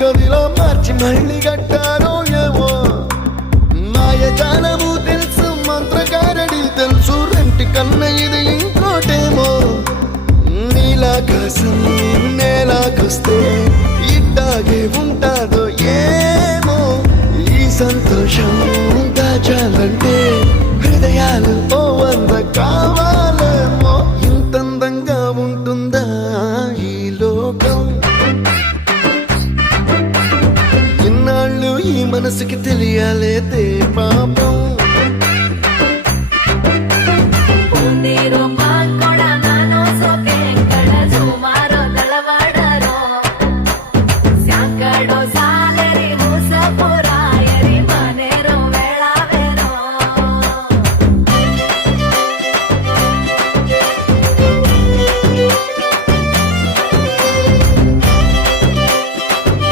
గదిలో మార్చి మళ్ళీ కట్టారో ఏమో మాయజాలము తెలుసు మంత్రకారడి తెలుసు రెంటి కన్న ఇది ఇంకోటేమో నీలాకాశం నేలాకొస్తే ఇట్టాగే ఉంటాదో ఏమో ఈ సంతోషం దాచాలంటే హృదయాలు ఓ వంద కావాలేమో ఇంతందంగా ఉంటుందా ఈ లోకం ఇన్నాళ్ళు ఈ మనసుకి తెలియాలేదే పాపం Dos